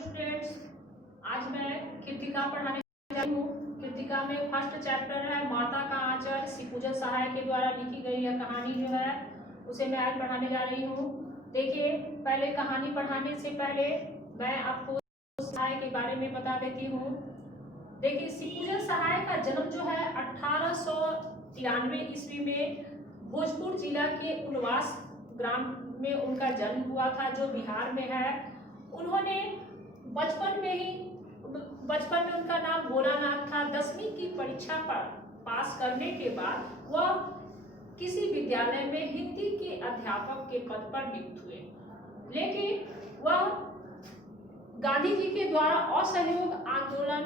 Students, आज मैं कृतिका पढ़ाने जा रही हूँ। कृतिका में फर्स्ट चैप्टर है माता का आंचल। शिवपूजन सहाय के द्वारा लिखी गई यह कहानी जो है उसे मैं आज पढ़ाने जा रही हूँ। देखिए, पहले कहानी पढ़ाने से पहले मैं आपको सहाय के बारे में बता देती हूँ। देखिए, शिवपूजन सहाय का जन्म जो है 1893 ईस्वी में भोजपुर जिला के उनवास ग्राम में उनका जन्म हुआ था, जो बिहार में है। उन्होंने बचपन में उनका नाम भोलानाथ था। 10वीं की परीक्षा पास करने के बाद वह किसी विद्यालय में हिंदी के अध्यापक के पद पर नियुक्त हुए, लेकिन वह गांधी जी के द्वारा असहयोग आंदोलन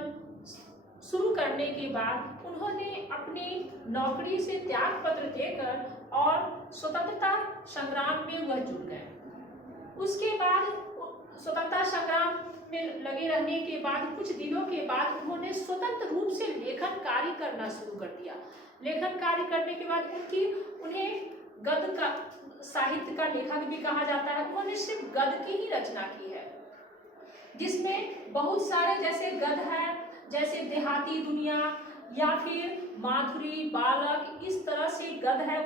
शुरू करने के बाद उन्होंने अपनी नौकरी से त्याग पत्र देकर और स्वतंत्रता संग्राम में वह जुड़ गए। उसके बाद स्वतंत्रता संग्राम में लगे रहने के बाद कुछ दिनों के बाद उन्होंने स्वतंत्र रूप से लेखन कार्य करना शुरू कर दिया। लेखन कार्य करने के बाद उन्हें गद्य का साहित्य का लेखक भी कहा जाता है। उन्होंने सिर्फ गद्य की ही रचना की है, जिसमें बहुत सारे जैसे गद्य है, जैसे देहाती दुनिया या फिर माधुरी, बालक, इस तरह से गद्य है।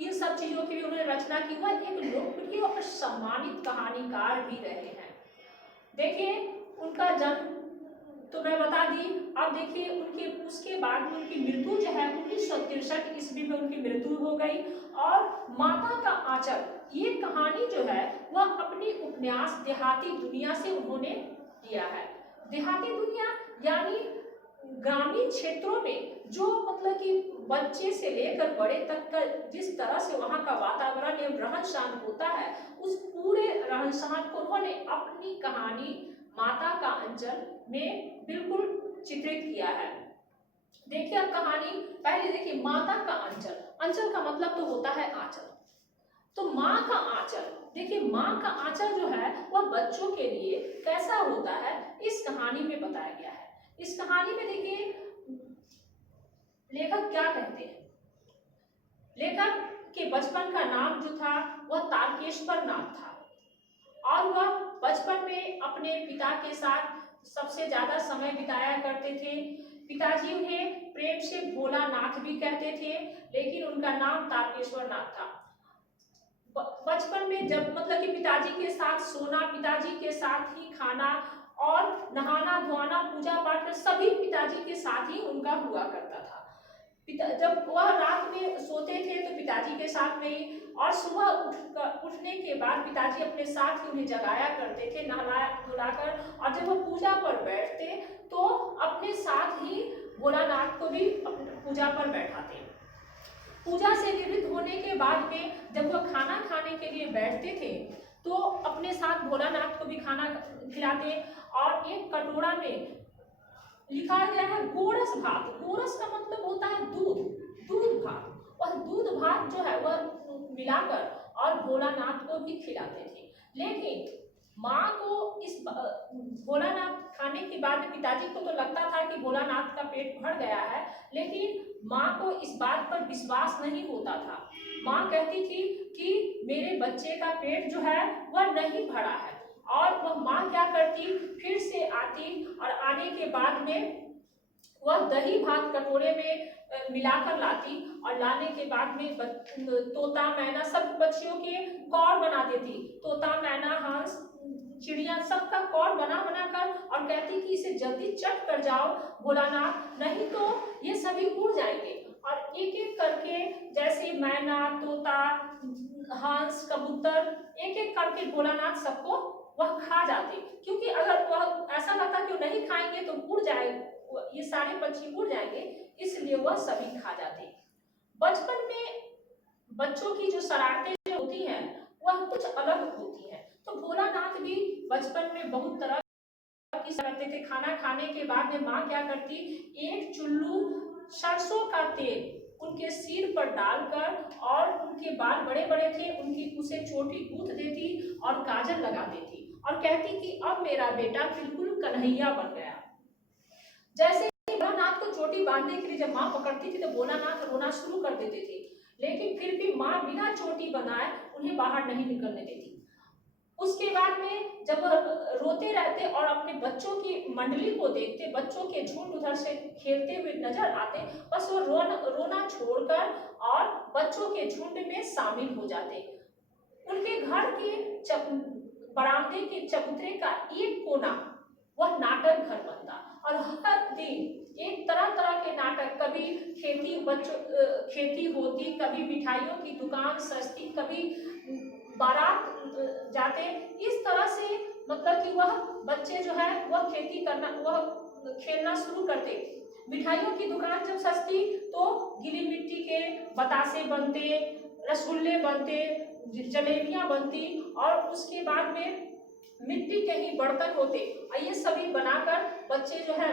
इन सब चीजों की भी उन्होंने रचना की। वह एक लोकप्रिय और सम्मानित कहानीकार भी रहे हैं। देखिए, उनका जन्म तो मैं बता दी। अब देखिए, उसके बाद में उनकी मृत्यु जो है 1963 ईस्वी में उनकी मृत्यु हो गई। और माता का आंचल ये कहानी जो है वह अपनी उपन्यास देहाती दुनिया से उन्होंने दिया है। देहाती दुनिया यानी ग्रामीण क्षेत्रों में जो मतलब कि बच्चे से लेकर बड़े तक का जिस तरह से वहाँ का वातावरण एवं रहन सहन होता है, उस पूरे रहन सहन को उन्होंने अपनी कहानी माता का आंचल में बिल्कुल चित्रित किया है। देखिए, अब कहानी पहले देखिए, माता का आंचल। आंचल का मतलब तो होता है आंचल। तो माँ का आंचल, देखिए माँ का आंचल जो है वह बच्चों के लिए कैसा होता है इस कहानी में बताया गया है। इस कहानी में देखिए लेखक क्या कहते हैं। लेखक के बचपन का नाम जो था वह तारकेश्वर नाथ था और वह बचपन में अपने पिता के साथ सबसे ज्यादा समय बिताया करते थे। पिताजी उन्हें प्रेम से भोलानाथ भी कहते थे, लेकिन उनका नाम तारकेश्वर नाथ था। बचपन में जब मतलब कि पिताजी के साथ सोना, पिताजी के साथ ही खाना और नहाना धोना, पूजा पाठ सभी पिताजी के साथ ही उनका हुआ करता था। जब वह रात में सोते थे तो पिताजी के साथ में, और सुबह उठने के बाद पिताजी अपने साथ ही उन्हें जगाया करते थे नहला धुलाकर। और जब वह पूजा पर बैठते तो अपने साथ ही भोलानाथ को भी पूजा पर बैठाते। पूजा से निवृत्त होने के बाद में जब वह खाना खाने के लिए बैठते थे तो अपने साथ भोलानाथ को भी खाना खिलाते। और एक कटोरा में लिखा गया है गोरस भात। गोरस का मतलब होता है दूध भात। वह दूध भात जो है वह मिलाकर और भोलानाथ को भी खिलाते थे। लेकिन माँ को इस भोलानाथ खाने के बाद पिताजी को तो लगता था कि भोलानाथ का पेट भर गया है, लेकिन माँ को इस बात पर विश्वास नहीं होता था। माँ कहती थी कि मेरे बच्चे का पेट जो है वह नहीं भरा है। और वह माँ क्या करती, फिर से आती और आने के बाद में वह दही भात कटोरे में मिलाकर लाती और लाने के बाद में तोता मैना सब बच्चियों के कौर बना देती। तोता मैना हंस चिड़िया सबका कौर बना कर और कहती कि इसे जल्दी चट कर जाओ भोलानाथ, नहीं तो ये सभी उड़ जाएंगे। और एक एक करके जैसे मैना, तोता, हंस, कबूतर एक एक करके भोलानाथ सबको वह खा जाते, क्योंकि अगर वह ऐसा लगता कि वो नहीं खाएंगे तो उड़ जाए, ये सारे पक्षी उड़ जाएंगे, इसलिए वह सभी खा जाते। बचपन में बच्चों की जो शरारतें होती हैं वह कुछ अलग होती हैं। तो भोलानाथ भी बचपन में बहुत तरह की करते थे। खाना खाने के बाद में माँ क्या करती, एक चुल्लू सरसों का तेल उनके सिर पर डालकर, और उनके बाल बड़े बड़े थे, उसे छोटी गूंथ देती और काजल लगा देती और कहती कि अब मेरा बेटा बिल्कुल कन्हैया बन गया। जैसे ही भोलानाथ को चोटी बांधने के लिए जब माँ पकड़ती थी तो भोलानाथ रोना शुरू कर देते थे, लेकिन फिर भी माँ बिना चोटी बनाए उन्हें बाहर नहीं निकलने देती। उसके बाद में जब रोते रहते और अपने बच्चों की मंडली को देखते, बच्चों के झुंड उधर से खेलते हुए नजर आते, बस वो रोना छोड़कर और बच्चों के झुंड में शामिल हो जाते। उनके घर के बरामदे के चबूतरे का एक कोना वह नाटक घर बनता और हर दिन एक तरह तरह के नाटक, कभी खेती होती, कभी मिठाइयों की दुकान सस्ती, कभी बारात जाते। इस तरह से मतलब कि वह बच्चे जो है वह खेती करना, वह खेलना शुरू करते। मिठाइयों की दुकान जब सस्ती तो गीली मिट्टी के बतासे बनते, रसगुल्ले बनते, जलेबियां बनती और उसके बाद में मिट्टी के ही बर्तन होते और ये सभी बनाकर बच्चे जो है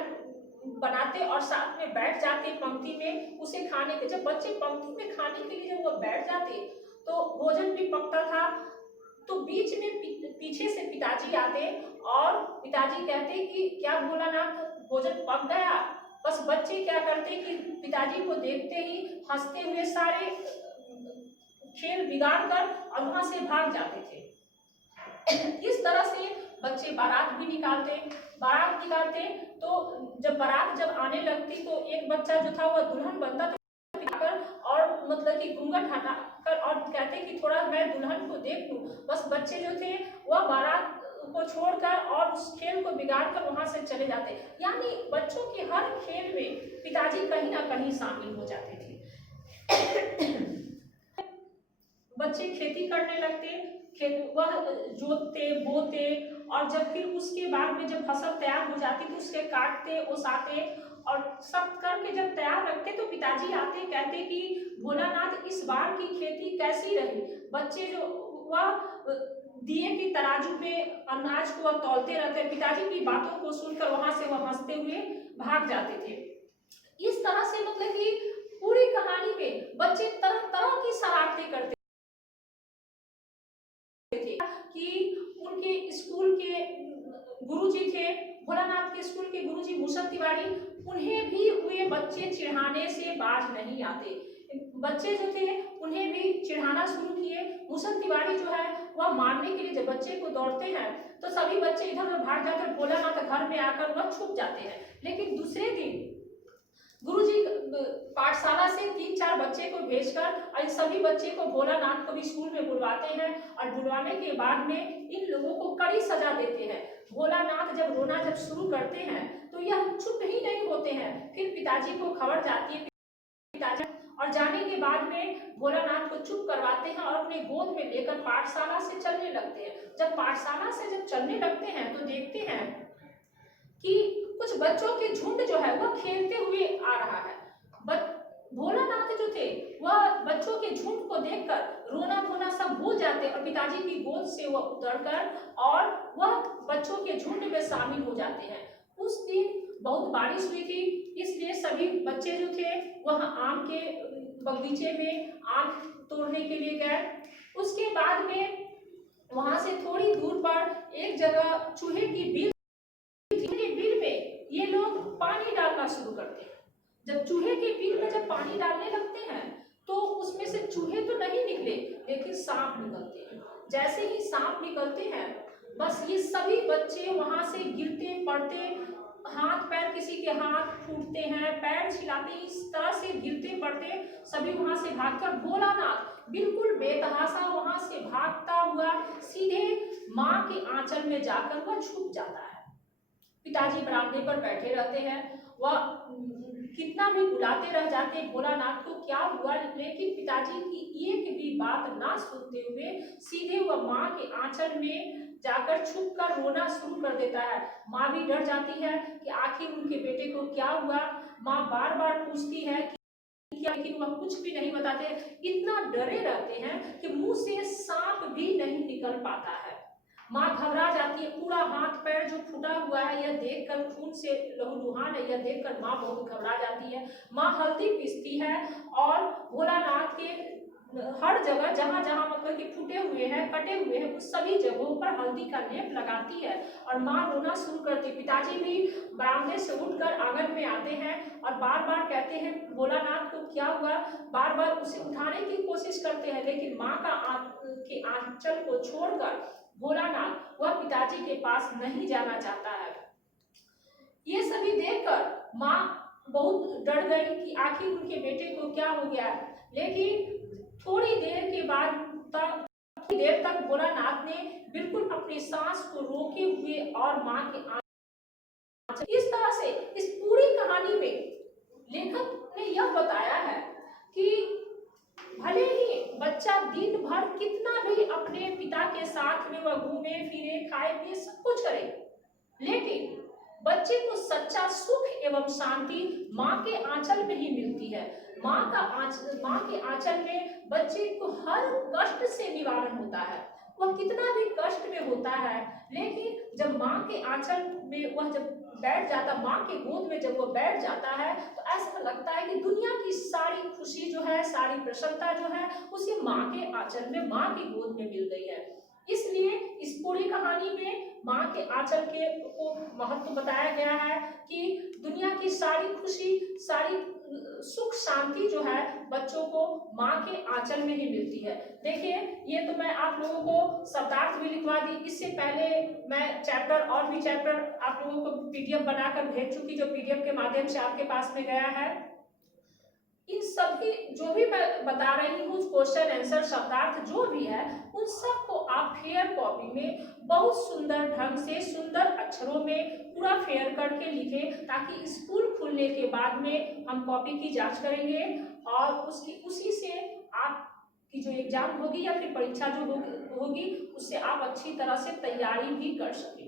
बनाते और साथ में बैठ जाते पंक्ति में उसे खाने के। जब बच्चे पंक्ति में खाने के लिए जब वो बैठ जाते तो भोजन भी पकता था। तो बीच में पीछे से पिताजी आते और पिताजी कहते कि क्या भोलानाथ भोजन पक गया। बस बच्चे क्या करते कि पिताजी को देखते ही हंसते हुए सारे खेल बिगाड़ कर और वहां से भाग जाते थे। इस तरह से बच्चे बारात भी निकालते। तो जब बारात जब आने लगती तो एक बच्चा जो था वह दुल्हन बनता था और मतलब कि घूंघट हटाकर और कहते कि थोड़ा मैं दुल्हन को देख लूं। बस बच्चे जो थे वह बारात को छोड़कर और उस खेल को बिगाड़ कर वहां से चले जाते। यानी बच्चों के हर खेल में पिताजी कहीं ना कहीं शामिल हो जाते थे। बच्चे खेती करने लगते, वह जोतते बोते और जब फिर उसके बाद में जब फसल तैयार हो जाती तो उसके काटते ओसाते और सब करके जब तैयार रखते तो पिताजी आते, कहते कि भोलानाथ इस बार की खेती कैसी रही। बच्चे जो वह दिए की तराजू में अनाज को वह तौलते रहते। पिताजी की बातों को सुनकर वहां से वह हंसते हुए भाग जाते थे। इस तरह से मतलब कि पूरी कहानी में बच्चे तरह तरह की शरारतें करते कि उनके स्कूल के गुरुजी थे, भोलानाथ के स्कूल के गुरुजी मूसल तिवारी, उन्हें भी वे बच्चे चिढ़ाने से बाज नहीं आते। बच्चे जो थे उन्हें भी चिढ़ाना शुरू किए। मूसल तिवारी जो है वह मारने के लिए जब बच्चे को दौड़ते हैं तो सभी बच्चे इधर उधर भाग जाकर भोलानाथ घर में आकर वह छुप जाते हैं। लेकिन दूसरे दिन गुरुजी पाठशाला से 3-4 बच्चे को भेजकर इन सभी बच्चे को भोलानाथ को भी स्कूल में बुलवाते हैं और बुलवाने के बाद में इन लोगों को कड़ी सजा देते हैं। भोलानाथ जब रोना जब शुरू करते हैं तो यह चुप ही नहीं होते हैं। फिर पिताजी को खबर जाती है, पिताजी और जाने के बाद में भोलानाथ को चुप करवाते हैं और अपने गोद में लेकर पाठशाला से चलने लगते हैं। जब पाठशाला से जब चलने लगते हैं तो देखते हैं कि कुछ बच्चों के झुंड जो है वह खेलते हुए आ रहा है। भोलानाथ जो थे वह बच्चों के झुंड को देखकर रोना धोना सब भूल जाते और पिताजी की गोद से वह उतरकर और वह बच्चों के झुंड में शामिल हो जाते हैं। उस दिन बहुत बारिश हुई थी, इसलिए सभी बच्चे जो थे वह आम के बगीचे में आम तोड़ने के लिए गए। उसके बाद में वहां से थोड़ी दूर पर एक जगह चूहे की बिल में ये लोग पानी डालना शुरू करते हैं। जब चूहे के बिल में जब पानी डालने लगते हैं तो उसमें से चूहे तो नहीं निकले लेकिन सांप निकलते हैं। जैसे ही सांप निकलते हैं बस ये सभी बच्चे वहां से गिरते पड़ते, हाथ पैर किसी के हाथ फूटते हैं, पैर छिलाते, इस तरह से गिरते पड़ते सभी वहां से भागकर भोलानाथ बिल्कुल बेतहाशा वहां से भागता हुआ सीधे माँ के आंचल में जाकर वह छुप जाता है। पिताजी बरामदे पर बैठे रहते हैं, वह कितना भी बुलाते रह जाते भोलानाथ को क्या हुआ, लेकिन पिताजी की एक भी बात ना सुनते हुए सीधे वह माँ के आंचल में जाकर छुप कर रोना शुरू कर देता है। माँ भी डर जाती है कि आखिर उनके बेटे को क्या हुआ। माँ बार बार पूछती है कि क्या, लेकिन वह कुछ भी नहीं बताते। इतना डरे रहते हैं कि मुंह से सांप भी नहीं निकल पाता है। माँ घबरा जाती है, पूरा हाथ पैर जो फूटा हुआ है यह देखकर, खून से लहूलुहान है यह देखकर माँ बहुत घबरा जाती है। माँ हल्दी पीसती है और भोलानाथ के हर जगह जहाँ जहाँ मतलब कि फूटे हुए हैं कटे हुए हैं उस सभी जगहों पर हल्दी का लेप लगाती है और माँ रोना शुरू करती। पिताजी भी बरामदे से उठकर आंगन में आते हैं और बार बार कहते हैं भोलानाथ को क्या हुआ, बार बार उसे उठाने की कोशिश करते हैं लेकिन माँ के आंचल को छोड़कर भोलानाथ वह पिताजी के पास नहीं जाना चाहता है। ये सभी देखकर माँ बहुत डर गई कि आखिर उनके बेटे को क्या हो गया है। लेकिन थोड़ी देर तक भोलानाथ ने बिल्कुल अपनी सांस को रोके हुए और माँ के इस तरह से इस पूरी कहानी में लेखक ने यह बताया है कि भले ही बच्चा दिन भर कितना भी अपने पिता के साथ में वह घूमे फिरे खाए पिए सब कुछ करे, लेकिन बच्चे को सच्चा सुख एवं शांति माँ के आंचल में ही मिलती है। माँ के आंचल में बच्चे को हर कष्ट से निवारण होता है। वह कितना भी कष्ट में होता है, लेकिन जब माँ के आंचल में वह जब बैठ जाता, माँ के गोद में जब वो बैठ जाता है तो ऐसा लगता है कि दुनिया की सारी खुशी जो है, सारी प्रसन्नता जो है उसे माँ के आंचल में, माँ की गोद में मिल गई है। इसलिए इस पूरी कहानी में माँ के आंचल के को महत्व बताया गया है कि दुनिया की सारी खुशी, सारी सुख शांति जो है बच्चों को माँ के आंचल में ही मिलती है। देखिए, ये तो मैं आप लोगों को शब्दार्थ भी लिखवा दी। इससे पहले मैं चैप्टर और भी चैप्टर आप लोगों को पीडीएफ बनाकर भेज चुकी, जो पीडीएफ के माध्यम से आपके पास में गया है। इन सभी जो भी मैं बता रही हूँ, क्वेश्चन आंसर शब्दार्थ जो भी है, उन सब को आप फेयर कॉपी में बहुत सुंदर ढंग से, सुंदर अक्षरों में पूरा फेयर करके लिखें, ताकि स्कूल खुलने के बाद में हम कॉपी की जांच करेंगे और उसी से आपकी जो एग्जाम होगी या फिर परीक्षा जो होगी उससे आप अच्छी तरह से तैयारी भी कर सकें।